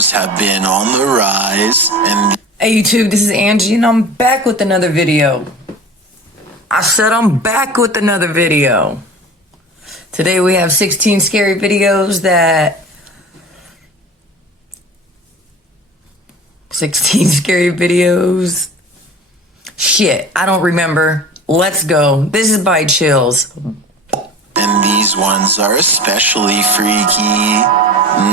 videos have been on the rise, and hey YouTube, this is Angie and I'm back with another video. I said I'm back with another video. Today we have 16 scary videos that... 16 scary videos. Shit, I don't remember. Let's go. This is by Chills. And these ones are especially freaky.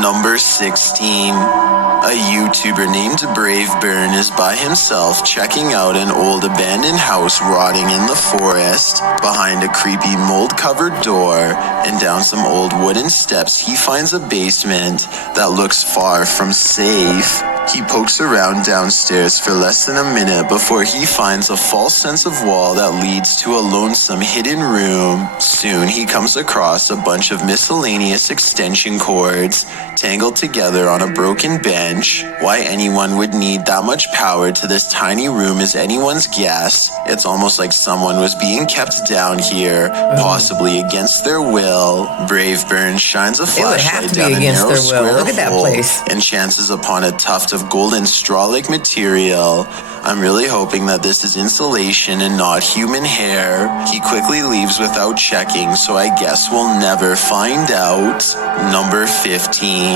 Number 16. A YouTuber named Brave Burn is by himself checking out an old abandoned house rotting in the forest. Behind a creepy mold-covered door and down some old wooden steps, he finds a basement that looks far from safe. He pokes around downstairs for less than a minute before he finds a false sense of wall that leads to a lonesome hidden room. Soon he comes across a bunch of miscellaneous extension cords tangled together on a broken bench. Why anyone would need that much power to this tiny room is anyone's guess. It's almost like someone was being kept down here, possibly against their will. Brave Burn shines a flashlight down a narrow square hole and chances upon a tuft of golden straw-like material. I'm really hoping that this is insulation and not human hair. He quickly leaves without checking, so I guess we'll never find out. Number 15.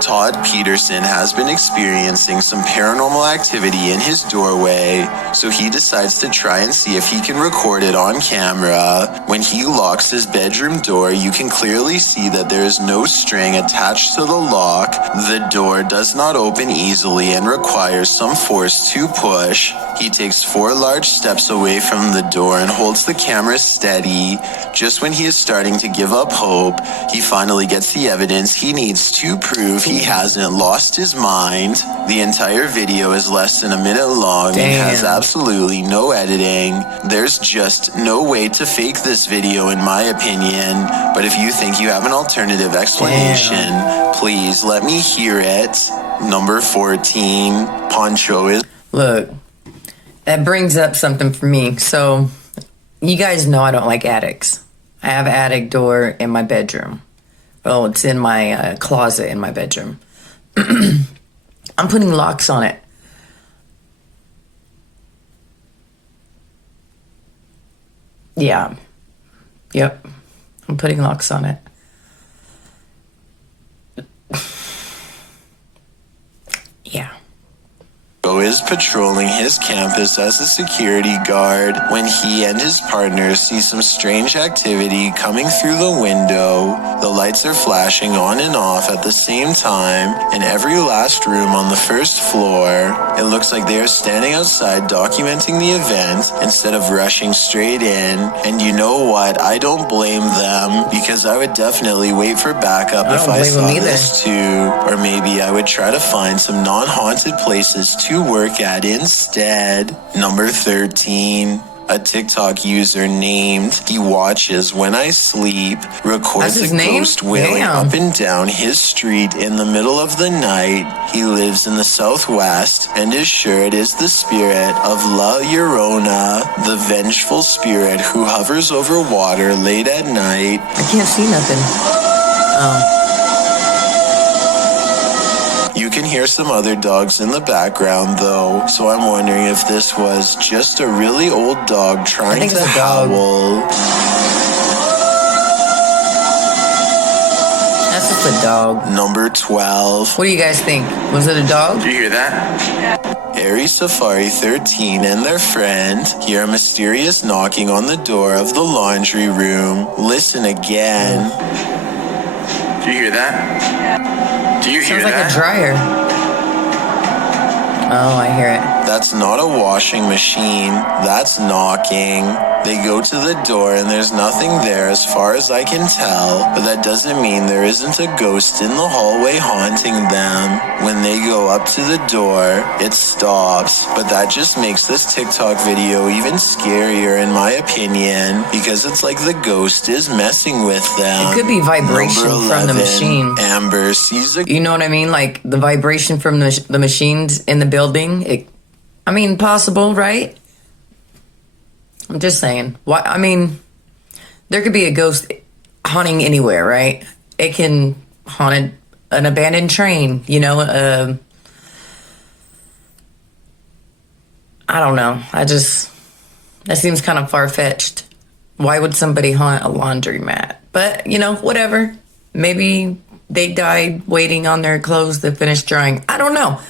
Todd Peterson has been experiencing some paranormal activity in his doorway, so he decides to try and see if he can record it on camera. When he locks his bedroom door, you can clearly see that there is no string attached to the lock. The door does not open easily and requires some force to push. He takes 4 large steps away from the door and holds the camera steady. Just when he is starting to give up hope, he finally gets the evidence he needs to prove he hasn't lost his mind. The entire video is less than a minute long and has absolutely no editing. There's just no way to fake this video in my opinion, but if you think you have an alternative explanation, please let me hear it. Number 14. Poncho is... Look, that brings up something for me. So, you guys know I don't like attics. I have an attic door in my bedroom. Oh, it's in my closet in my bedroom. I'm putting locks on it. Yeah. Yep. I'm putting locks on it. Yeah. is patrolling his campus as a security guard when he and his partner see some strange activity coming through the window. The lights are flashing on and off at the same time in every last room on the first floor. It looks like they are standing outside documenting the event instead of rushing straight in. And you know what? I don't blame them, because I would definitely wait for backup if I saw this too. Or maybe I would try to find some non-haunted places to work at instead. Number 13. A TikTok user named He Watches When I Sleep records a ghost wailing up and down his street in the middle of the night. He lives in the Southwest and is sure it is the spirit of La Llorona, the vengeful spirit who hovers over water late at night. I can't see nothing. Oh. You can hear some other dogs in the background though, so I'm wondering if this was just a really old dog trying to howl. That's just a dog. Number 12. What do you guys think? Was it a dog? Did you hear that? Aries Safari 13 and their friend hear a mysterious knocking on the door of the laundry room. Listen again. Do you hear that? Do you hear that? Sounds like a dryer. Oh, I hear it. That's not a washing machine. That's knocking. They go to the door and there's nothing there as far as I can tell, but that doesn't mean there isn't a ghost in the hallway haunting them. When they go up to the door, it stops, but that just makes this TikTok video even scarier in my opinion, because it's like the ghost is messing with them. It could be vibration from the machine. Amber sees a... You know what I mean? Like the vibration from the machines in the building. I mean, possible, right? I'm just saying. Why? I mean, there could be a ghost haunting anywhere, right? It can haunt an abandoned train, you know, I don't know. That seems kind of far-fetched. Why would somebody haunt a laundromat? But, you know, whatever. Maybe they died waiting on their clothes to finish drying. I don't know.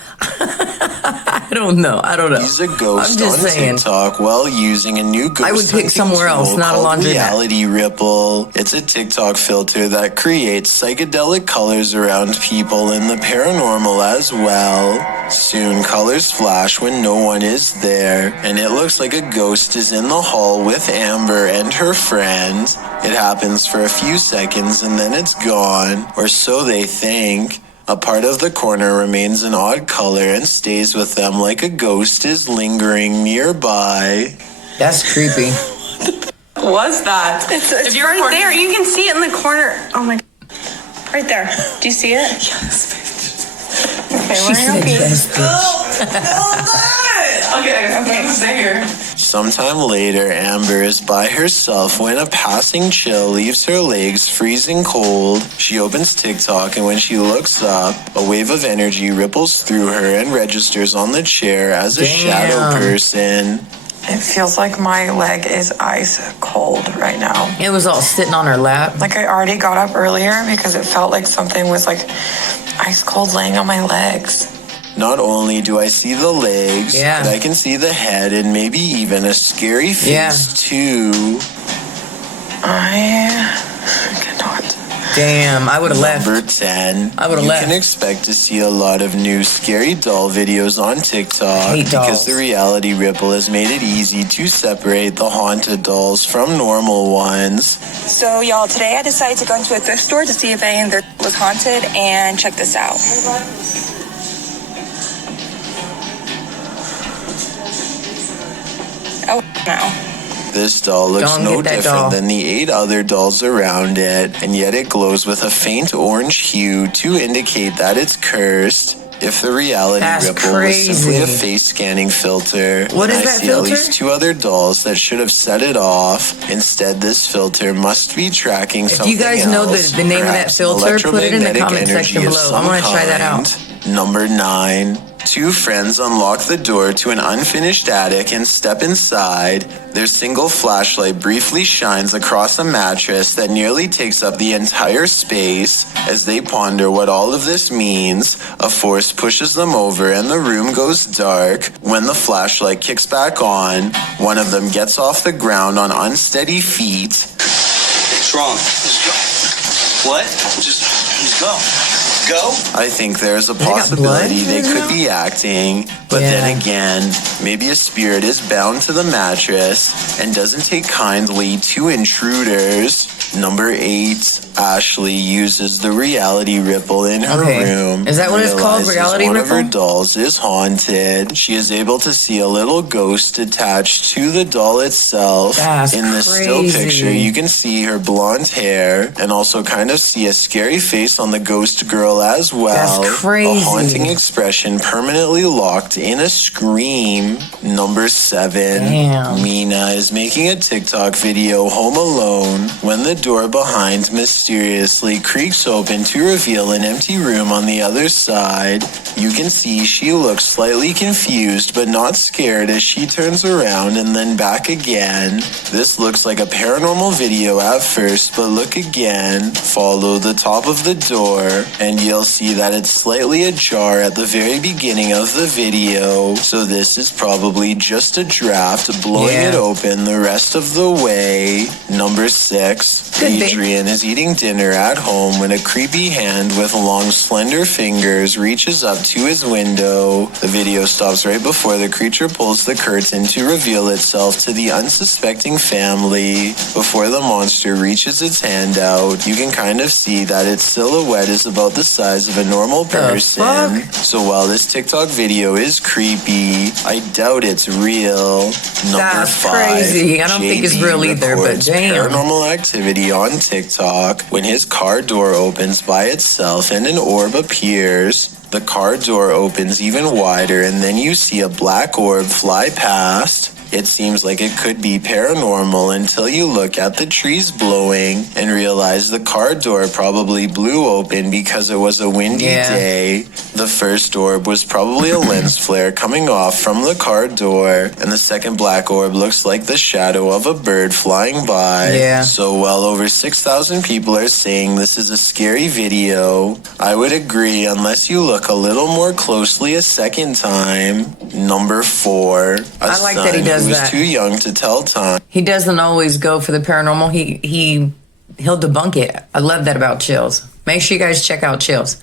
I don't know. He's a ghost I'm just on saying. TikTok while using a new ghost I would pick somewhere else, not a laundromat. Reality Ripple. It's a TikTok filter that creates psychedelic colors around people and the paranormal as well. Soon colors flash when no one is there, and it looks like a ghost is in the hall with Amber and her friend. It happens for a few seconds and then it's gone, or so they think. A part of the corner remains an odd color and stays with them like a ghost is lingering nearby. That's creepy. Was that? It's if you're right there. You can see it in the corner. Oh my God. Right there. Do you see it? Yes, Okay, She we're said in yes, bitch. okay, stay here. Sometime later, Amber is by herself when a passing chill leaves her legs freezing cold. She opens TikTok, and when she looks up, a wave of energy ripples through her and registers on the chair as a shadow person. It feels like my leg is ice cold right now. It was all sitting on her lap. Like I already got up earlier because it felt like something was like ice cold laying on my legs. Not only do I see the legs, but I can see the head and maybe even a scary face too. I cannot. Damn, I would have left. Number 10. I would have left. You can expect to see a lot of new scary doll videos on TikTok because the Reality Ripple has made it easy to separate the haunted dolls from normal ones. So, y'all, today I decided to go into a thrift store to see if any of their was haunted, and check this out. Oh, no. This doll looks no different than the 8 other dolls around it, and yet it glows with a faint orange hue to indicate that it's cursed. If the Reality Ripple was simply a face scanning filter, what is I that see filter? at least 2 other dolls that should have set it off. Instead, this filter must be tracking something else. If you guys know the name of that filter, put it in the comment section below. I want to try that out. Number 9. 2 friends unlock the door to an unfinished attic and step inside. Their single flashlight briefly shines across a mattress that nearly takes up the entire space. As they ponder what all of this means, a force pushes them over and the room goes dark. When the flashlight kicks back on, one of them gets off the ground on unsteady feet. What's wrong? Just go. What? Just go. Go? I think there's a possibility they could be acting, but then again, maybe a spirit is bound to the mattress and doesn't take kindly to intruders. Number 8. Ashley uses the Reality Ripple in her room. Is that what it's called, Reality Ripple? One of her Ripple? dolls is haunted. She is able to see a little ghost attached to the doll itself. In this still picture, you can see her blonde hair and also kind of see a scary face on the ghost girl as well. That's crazy. A haunting expression permanently locked in a scream. Number 7. Damn. Mina is making a TikTok video home alone when the door behind mysteriously creaks open to reveal an empty room on the other side. You can see she looks slightly confused but not scared as she turns around and then back again. This looks like a paranormal video at first, but look again. Follow the top of the door and you'll see that it's slightly ajar at the very beginning of the video. So this is probably just a draft blowing it open the rest of the way. Number 6. Adrian is eating dinner at home when a creepy hand with long, slender fingers reaches up to his window. The video stops right before the creature pulls the curtain to reveal itself to the unsuspecting family. Before the monster reaches its hand out, you can kind of see that its silhouette is about the size of a normal person. So while this TikTok video is creepy, I doubt it's real. Number 5. Crazy. I don't think it's real either, but damn. Paranormal activity on TikTok when his car door opens by itself and an orb appears. The car door opens even wider and then you see a black orb fly past. It seems like it could be paranormal until you look at the trees blowing and realize the car door probably blew open because it was a windy day. The first orb was probably a lens flare coming off from the car door, and the second black orb looks like the shadow of a bird flying by. So well over 6,000 people are saying this is a scary video. I would agree unless you look a little more closely a second time. Number 4. I like that he does that. Too young to tell time. He doesn't always go for the paranormal. He'll debunk it. I love that about Chills. Make sure you guys check out Chills.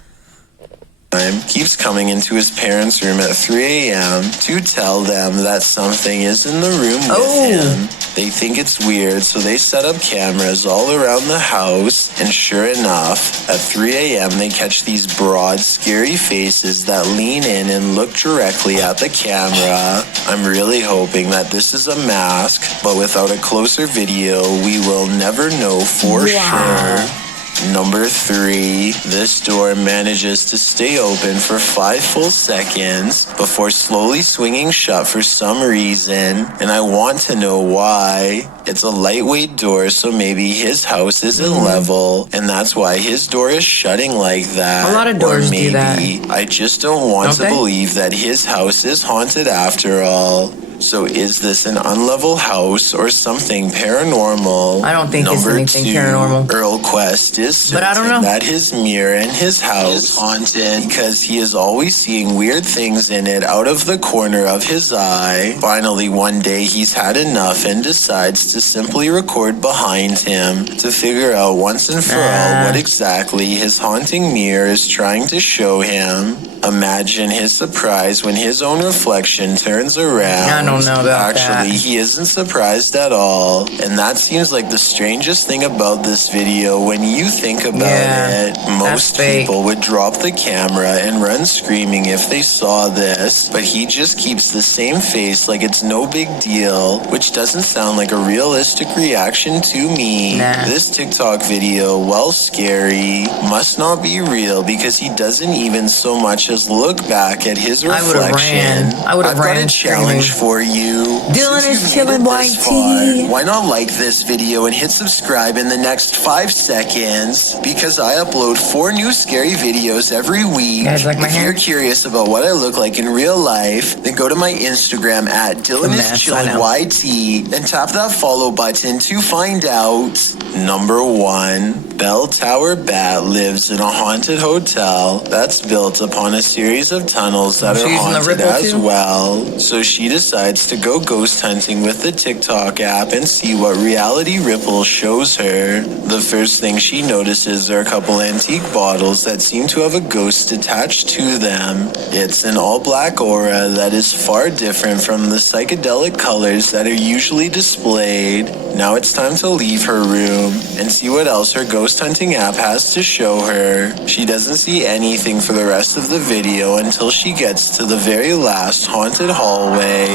Keeps coming into his parents' room at 3 a.m. to tell them that something is in the room with him. They think it's weird, so they set up cameras all around the house, and sure enough, at 3 a.m. they catch these broad, scary faces that lean in and look directly at the camera. I'm really hoping that this is a mask, but without a closer video, we will never know for sure. Number 3, this door manages to stay open for 5 full seconds before slowly swinging shut for some reason, and I want to know why. It's a lightweight door, so maybe his house isn't level, and that's why his door is shutting like that. A lot of doors or maybe do that. I just don't want to believe that his house is haunted after all. So is this an unlevel house or something paranormal? I don't think it's anything paranormal. Earl Quest is certain that his mirror in his house is haunted because he is always seeing weird things in it out of the corner of his eye. Finally, one day he's had enough and decides to simply record behind him to figure out once and for all what exactly his haunting mirror is trying to show him. Imagine his surprise when his own reflection turns around. I don't know about Actually, he isn't surprised at all. And that seems like the strangest thing about this video when you think about it. Most people would drop the camera and run screaming if they saw this, but he just keeps the same face like it's no big deal, which doesn't sound like a realistic reaction to me. This TikTok video, while scary, must not be real because he doesn't even so much as look back at his reflection. I would have ran. I've got a challenge for you. Dylan is chilling white tea. Why not like this video and hit subscribe in the next 5 seconds? Because I upload 4 new scary videos every week. Guys like my if hair? you're curious about what I look like in real life, then go to my Instagram at Dylan is chilling YT and tap that follow button to find out. Number 1, Bell Tower Bat lives in a haunted hotel that's built upon a series of tunnels that are haunted as well. So she decides to go ghost hunting with the TikTok app and see what reality Ripple shows her. The first thing she notices are a couple antique bottles that seem to have a ghost attached to them. It's an all-black aura that is far different from the psychedelic colors that are usually displayed. Now it's time to leave her room and see what else her ghost hunting app has to show her. She doesn't see anything for the rest of the video until she gets to the very last haunted hallway.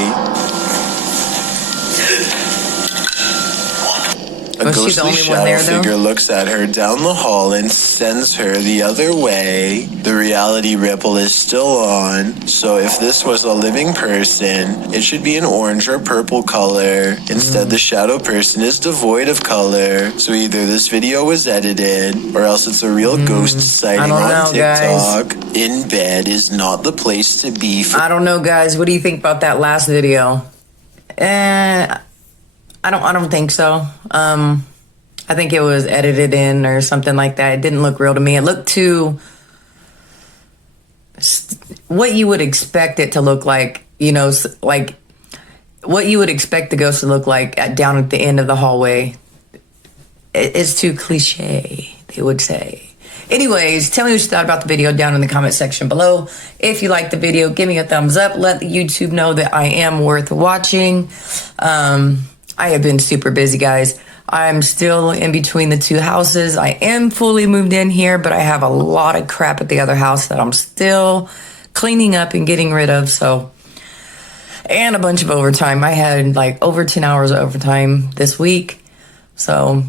A ghostly shadow figure looks at her down the hall and sends her the other way. The reality ripple is still on, so if this was a living person, it should be an orange or purple color. Instead, the shadow person is devoid of color, so either this video was edited, or else it's a real ghost sighting on TikTok. Guys. In bed is not the place to be for... I don't know, guys. What do you think about that last video? I don't think so. I think it was edited in or something like that. It didn't look real to me. It looked too what you would expect it to look like, you know, like what you would expect the ghost to look like down at the end of the hallway. It's too cliche, they would say. Anyways, tell me what you thought about the video down in the comment section below. If you liked the video, give me a thumbs up. Let the YouTube know that I am worth watching. I have been super busy, guys. I'm still in between the 2 houses. I am fully moved in here, but I have a lot of crap at the other house that I'm still cleaning up and getting rid of. So, and a bunch of overtime. I had like over 10 hours of overtime this week. So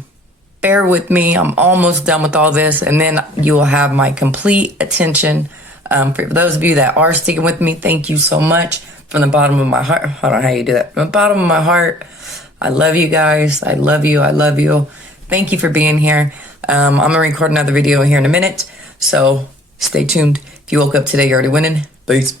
bear with me. I'm almost done with all this. And then you will have my complete attention. For those of you that are sticking with me, thank you so much. from the bottom of my heart. I don't know how you do that. From the bottom of my heart, I love you guys. I love you. I love you. Thank you for being here. I'm going to record another video here in a minute. So stay tuned. If you woke up today, you're already winning. Peace.